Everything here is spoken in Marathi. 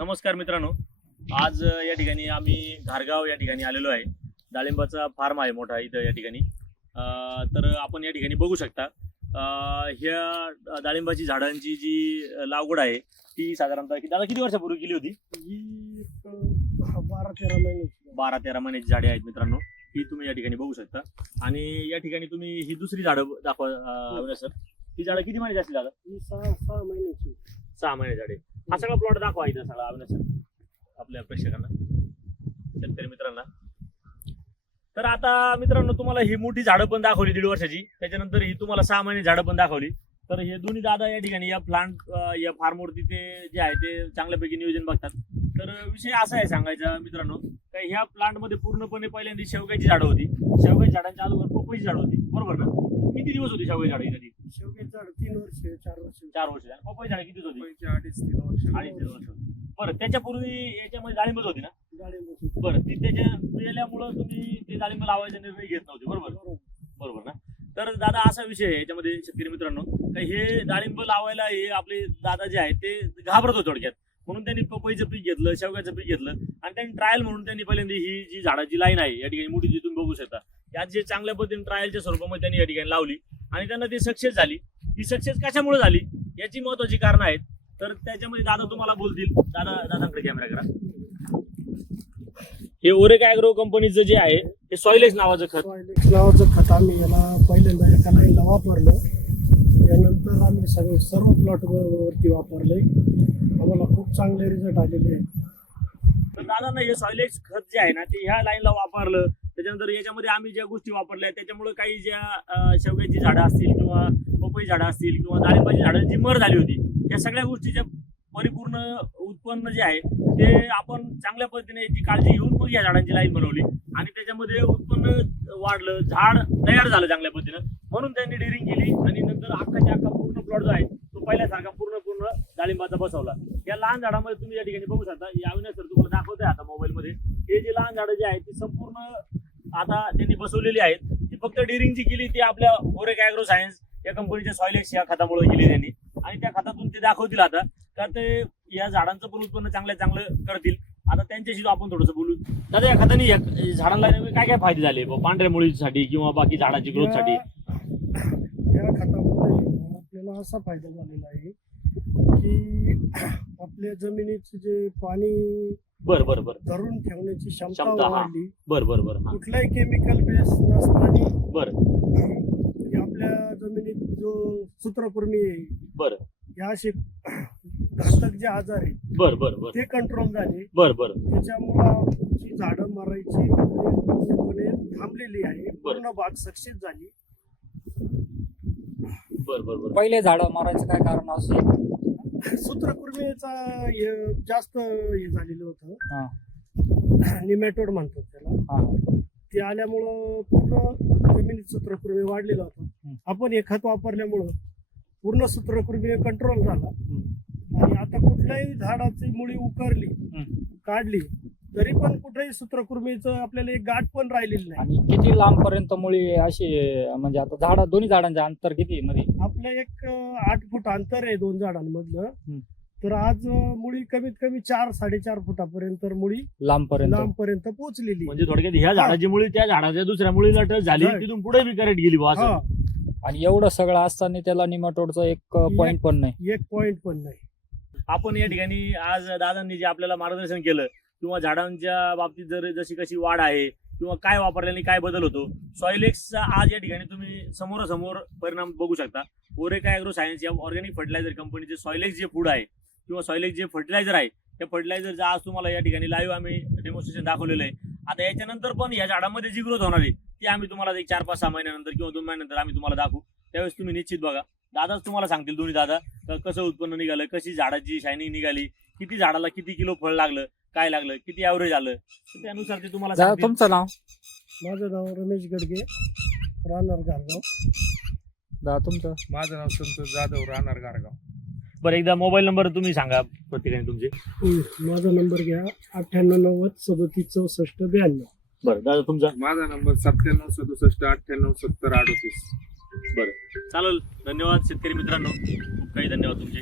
नमस्कार मित्रांनो, आज या ठिकाणी आम्ही घारगाव या ठिकाणी आलेलो आहे. डाळिंबाचा फार्म आहे मोठा इथं या ठिकाणी. तर आपण या ठिकाणी बघू शकता ह्या डाळिंबाची झाडांची जी लागवड आहे ती साधारणतः दादा किती वर्षापूर्वी केली होती? ही 12-13 महिन्याची. 12-13 महिन्याची झाडे आहेत मित्रांनो, ही तुम्ही या ठिकाणी बघू शकता. आणि या ठिकाणी तुम्ही ही दुसरी झाडं दाखवा सर. ही झाडं किती महिन्याची असतील दादा? ही 6 महिन्याची. 6 महिन्याची झाडे. हा सगळा प्लॉट दाखवा इथं सगळा अविनाश सर आपल्या प्रेक्षकांना, शेतकरी मित्रांना. तर आता मित्रांनो तुम्हाला ही मोठी झाडं पण दाखवली 1.5 वर्षाची, त्याच्यानंतर ही तुम्हाला 6 महिने झाडं पण दाखवली. तर हे दोन्ही दादा या ठिकाणी या प्लांट या फार्मवरती ते जे आहे ते चांगल्यापैकी नियोजन बघतात. तर विषय असा आहे सांगायचा मित्रांनो, का ह्या प्लांटमध्ये पूर्णपणे पहिल्यांदा शेवग्याची झाडं होती. शेवग्याच्या झाडांच्या अगोदर पपईची झाड होती, बरोबर ना? किती दिवस होती शेवग्याची झाड इथे? शेवग्याची झाड 3 वर्ष 4 वर्ष. 4 वर्ष. आणि पपई झाड किती होती? 2.5-3 वर्ष. 2.5-3 वर्ष होती. बरं, त्याच्यापूर्वी याच्यामध्ये डाळिंबच होती ना? डाळिंबाची. बरं, ती त्याच्या मिळाल्यामुळं तुम्ही ते डाळिंब लावायचा निर्णय घेत नव्हते, बरोबर? बरोबर ना? तर दादा असा विषय आहे याच्यामध्ये शेतकरी मित्रांनो, का हे डाळिंब लावायला हे आपले दादा जे आहेत ते घाबरत होते थोडक्यात. म्हणून त्यांनी पपईचं पीक घेतलं, शेवग्याचं पीक घेतलं आणि त्यांनी ट्रायल म्हणून त्यांनी पहिल्यांदा ही जी झाडाची लाईन आहे या ठिकाणी मोठी जी तुम्ही बघू शकता, यात जे चांगल्या पद्धतीने ट्रायलच्या स्वरूपामध्ये त्यांनी या ठिकाणी लावली आणि त्यांना ती सक्सेस झाली. ती सक्सेस कशामुळे झाली याची महत्वाची कारण आहेत. तर त्याच्यामध्ये दादा तुम्हाला बोलतील. दादांकडे कॅमेरा करा. हे ओरेक ॲग्रो कंपनीचं जे आहे हे सॉइलेक्स नावाचं खत. सॉइलेक्स नावाचं खत आम्ही याला पहिल्यांदा एका लाईनला वापरलं. त्यानंतर आम्ही सर्व प्लॉट वरती वापरले. आम्हाला खूप चांगले रिझल्ट आलेले आहेत. तर दादांना हे सॉइलेक्स खत जे आहे ना ते ह्या लाईनला वापरलं. त्याच्यानंतर याच्यामध्ये आम्ही ज्या गोष्टी वापरल्या त्याच्यामुळे काही ज्या शेवग्याची झाडं असतील किंवा पपई झाडं असतील किंवा डाळिंबाची झाडं जी मर झाली होती, त्या सगळ्या गोष्टीच्या परिपूर्ण उत्पन्न जे आहे ते आपण चांगल्या पद्धतीने याची काळजी घेऊन मग या झाडांची लाईन बनवली आणि त्याच्यामध्ये उत्पन्न वाढलं, झाड तयार झालं चांगल्या पद्धतीनं. म्हणून त्यांनी डेअरिंग केली आणि नंतर अख्खाच्या अख्खा पूर्ण प्लॉट जो आहे तो पहिल्यासारखा पूर्ण डाळिंबाचा बसवला. या लहान झाडामध्ये तुम्ही या ठिकाणी बघू शकता. याविना सर तुम्हाला दाखवतोय आता मोबाईलमध्ये. हे जे लहान झाडं जे आहेत ती संपूर्ण आता त्यांनी बसवलेली आहेत. ती फक्त डेअरिंग जी केली ती आपल्या ओरेक ॲग्रो सायन्स या कंपनीच्या सॉइलेक्स या खतामुळे केली त्यांनी आणि त्या खतातून ते दाखवतील आता का ते या झाडांचं पण उत्पन्न चांगलं करतील. आता त्यांच्याशी आपण थोडंसं बोलू. दादा, या खताने या झाडांना काय काय फायदे झाले पांढऱ्या मुळीसाठी किंवा बाकी झाडाची ग्रोथसाठी? या खतामध्ये आपल्याला असा फायदा झालेला आहे की आपल्या जमिनीचे जे पाणी बरं धरून ठेवण्याची क्षमता क्षमता, हा. वाढली. बरं कुठलाही केमिकल बेस नसताना बरं आपल्या जमिनीत जो सूत्रकृमी आहे, बरं या असे घातक जे आजार आहेत बरं ते कंट्रोल झाले. बरं त्याच्यामुळं जी झाडं मरायची पूर्णपणे थांबलेली आहे. पूर्ण बाग सक्सेस झाली. बरं पहिले झाडं मारायचं काय कारण असेल? सूत्रकृमीचा जास्त हे झालेलं होतं. हा. निमॅटोड म्हणतात त्याला. हा. ते आल्यामुळं पूर्ण जमिनीत सूत्रकृमी वाढलेला होता. आपण हे खत वापरल्यामुळं पूर्ण सूत्रकृमी कंट्रोल झाला आणि आता कुठल्याही झाडाची मुळी उकरली काढली तरी पण कुठेही सूत्रकृमीचं आपल्याला एक गाठ पण राहिलेली नाही. आणि किती लांब पर्यंत मुळी अशी, म्हणजे आता दोन्ही झाडांचे अंतर किती मध्ये? आपलं एक 8 फूट अंतर आहे 2 झाडांमधलं. तर आज मुळी कमीत कमी 4-4.5 फुटापर्यंत मुळी लांब पर्यंत पोहोचलेली. म्हणजे थोडक्यात ह्या झाडाची मुळी त्या झाडाच्या दुसऱ्या मुळीला टच झाली, तिथून पुढे बी करेक्ट गेली बा असं. आणि एवढं सगळं असताना त्याला निमाटोडचा एक पॉइंट पण नाही. एक पॉइंट पण नाही. आपण या ठिकाणी आज दादांनी जे आपल्याला मार्गदर्शन केलं किंवा झाडांच्या बाबतीत जशी कशी वाढ आहे किंवा काय वापरल्याने काय बदल होतो, सॉइलेक्सचा आज या ठिकाणी तुम्ही समोरासमोर परिणाम बघू शकता. ओरेक ॲग्रो सायन्स या ऑर्गॅनिक फर्टिलायझर कंपनीचे सॉइलेक्स जे फूड आहे किंवा सॉइलेक्स जे फर्टिलायझर आहे त्या फर्टिलायझरचं आज तुम्हाला या ठिकाणी लाईव्ह आम्ही डेमॉन्स्ट्रेशन दाखवलेलं आहे. आता याच्यानंतर पण या झाडामध्ये जी ग्रोथ होणार आहे ती आम्ही तुम्हाला एक 4-5-6 महिन्यानंतर किंवा 2 महिन्यानंतर आम्ही तुम्हाला दाखवू. त्यावेळेस तुम्ही निश्चित बघा. दादाच तुम्हाला सांगतील, दोन्ही दादा, कसं उत्पन्न निघालं, कशी झाडाची शायनिंग निघाली, किती झाडाला किती किलो फळ लागलं, काय लागलं, किती ॲव्हरेज आलं, त्यानुसार ते तुम्हाला सांगतील. तुमचं नाव? माझं नाव रमेश गडगे, राहणार गारगाव. तुमचं? माझं नाव संतोष जाधव, राहणार गारगाव. बरं, एकदा मोबाईल नंबर तुम्ही सांगा प्रत्येकाने तुमचे. माझा नंबर घ्या 9890376492. बरं दादा, तुमचा? माझा नंबर 9767987038. बरं, चालेल. धन्यवाद शेतकरी मित्रांनो, खूप काही धन्यवाद तुमचे.